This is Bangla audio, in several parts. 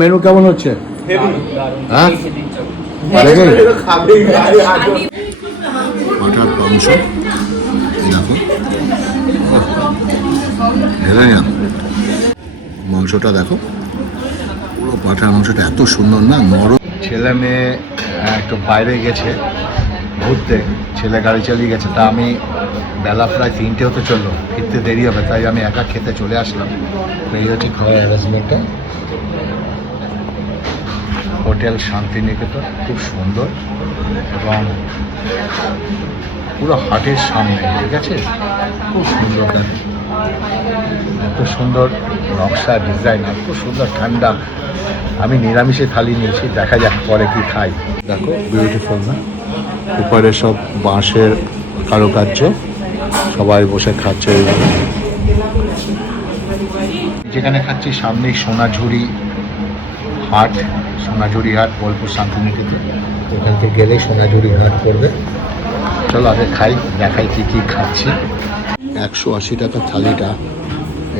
মেনু কেমন হচ্ছে? হ্যাঁ, পাঠার মাংস দেখো, মাংসটা দেখো, পুরো পাঠার মাংসটা এত সুন্দর না, নরম। ছেলে মেয়ে একটু বাইরে গেছে ঘুরতে, ছেলে গাড়ি চালিয়ে গেছে, তা আমি বেলা প্রায় 3টে হতে চললো, ফিরতে দেরি হবে, তাই আমি একা খেতে চলে আসলাম। তো এই হচ্ছে খাওয়ার অ্যারেঞ্জমেন্টটা। হোটেল শান্তিনিকেতন, খুব সুন্দর এবং পুরো হাটের সামনে, ঠিক আছে, খুব সুন্দর দেখো, এত সুন্দর নকশা ডিজাইন, আর খুব সুন্দর ঠান্ডা। আমি নিরামিষে থালি নিয়েছি, দেখা যাক পরে কি খাই। দেখো বিউটিফুল না, উপরে সব বাঁশের কারুকার্য, সবাই বসে খাচ্ছে এইভাবে। যেখানে খাচ্ছি সামনেই সোনাঝুরি হাট, সোনাঝুরি হাট বোলপুর শান্তিনিকেতন, ওখান থেকে গেলেই সোনাঝুরি হাট পড়বে। চলো আগে খাই, দেখাই কি কি খাচ্ছি। 180 টাকা থালিটা।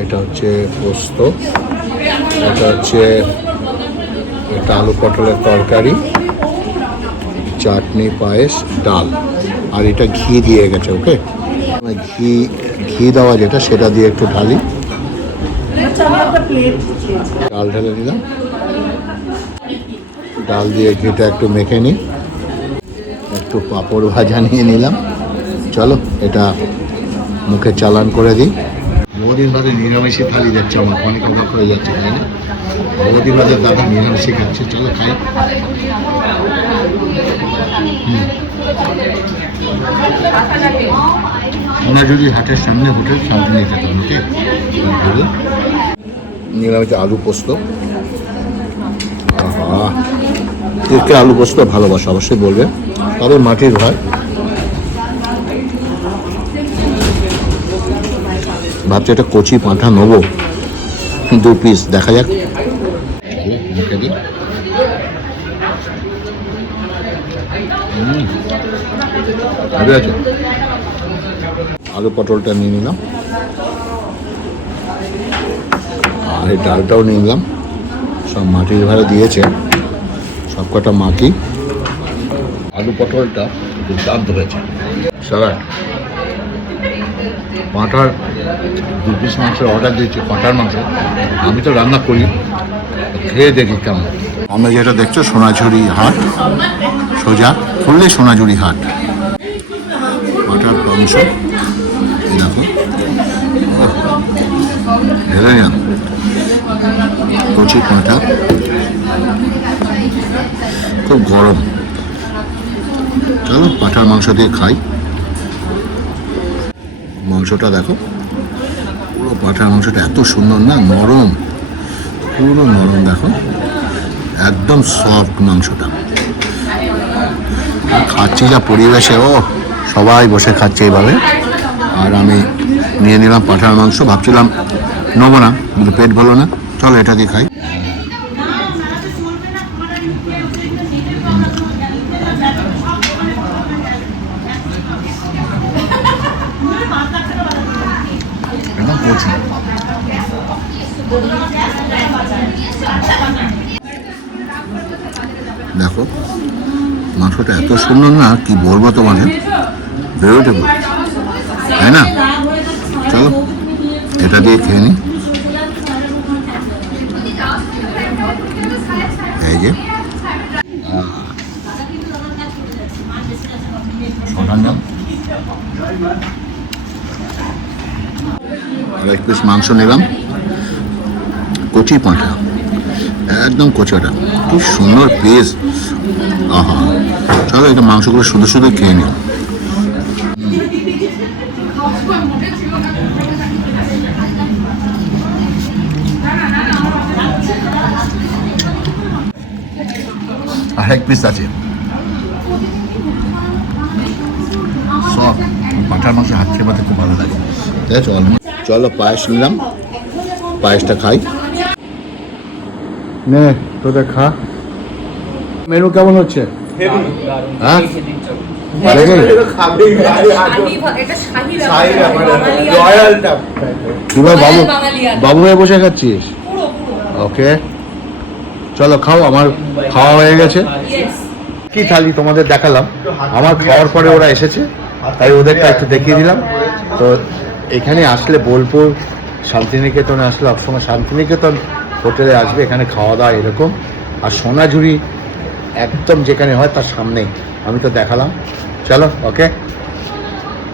এটা হচ্ছে পোস্ত, এটা হচ্ছে এটা আলু পটলের তরকারি, চাটনি, পায়েস, ডাল, আর এটা ঘি দিয়ে গেছে। ওকে, ঘি দেওয়া যেটা, সেটা দিয়ে একটু ঢালি, ডাল ঢেলে নিলাম, ডাল দিয়ে ঘিটা একটু মেখে নিই, একটু পাঁপড় ভাজা নিয়ে নিলাম। চলো এটা মুখে চালান করে দিই। বহুদিন ধরে নিরামিষে থালি যাচ্ছে আমার, অনেক অবাক হয়ে যাচ্ছে, তাই না? বহুদিন ধরে দাদা নিরামিষে খাচ্ছে, চলো খাই। সোনাঝুরি হাটের সামনে হোটেল শান্তিনিকেতন, ওকে। নিরামিষ আলু পোস্ত, কে আলু পোস্ত ভালোবাসা অবশ্যই বলবে, তবে মাটির ঘর। ভাবছি একটা কচি পাঁঠা নেবো, 2 পিস, দেখা যাক। মুখে দিই। ভালো আছে। আলু পটলটা নিয়ে নিলাম, আর এই ডালটাও নিয়ে নিলাম। সব মাটির ভাড়া দিয়েছে, সব কটা মাখি। আলু পটলটা দুর্দান্ত হয়েছে। স্যালাড, পাঁঠার 2 পিস মাংসের অর্ডার দিয়েছি, পাঁঠার মাংস। আমি তো রান্না করি, খেয়ে দেখি কেমন। আমরা যেটা দেখছো সোনাঝুরি হাট, সোজা খুললে সোনাঝুরি হাট। পাঁঠার মাংস দেখো, ভেবে না, কচি পাঁঠা, খুব গরম। চলো পাঁঠার মাংস দিয়ে খাই। মাংসটা দেখো, পুরো পাঁঠার মাংসটা এত সুন্দর না, নরম, পুরো নরম, দেখো একদম সফট মাংসটা। খাচ্ছি যা পরিবেশে, ও সবাই বসে খাচ্ছে এইভাবে, আর আমি নিয়ে নিলাম পাঁঠার মাংস। ভাবছিলাম নেবো না, কিন্তু পেট ভালো না, চলো এটা দিয়ে খাই। একদম কচি, দেখো মাংসটা এত সুন্দর না, কি বলবো তোমাকে, বিউটিফুল, তাই না? চলো এটা দিয়ে খেয়ে নিই। এই যে আর 1 পিস মাংস নিলাম, কচি পাঁঠা, একদম কচাটা, কি সুন্দর পিস। আহা, চলো এটা মাংসগুলো শুধু শুধু খেয়ে নিই। আর 1 পিস আছে, সব পাঁঠার মাংস হাত খেয়ে পাতে খুব ভালো লাগে। ঠিক আছে, চলো পায়েস নিলাম, পায়েসটা খাই। নে তোদের খা। মেনু কেমন হচ্ছে? হ্যাঁ, বাবু হয়ে বসে খাচ্ছিস? ওকে চলো খাও, আমার খাওয়া হয়ে গেছে। Yes. কি থালি তোমাদের দেখালাম, আমার খাওয়ার পরে ওরা এসেছে তাই ওদেরটা একটু দেখিয়ে দিলাম। তো এখানে আসলে বোলপুর শান্তিনিকেতনে আসলে সবসময় শান্তিনিকেতন হোটেলে আসবে, এখানে খাওয়া দাওয়া এরকম। আর সোনাঝুরি একদম যেখানে হয় তার সামনেই, আমি তো দেখালাম। চলো ওকে।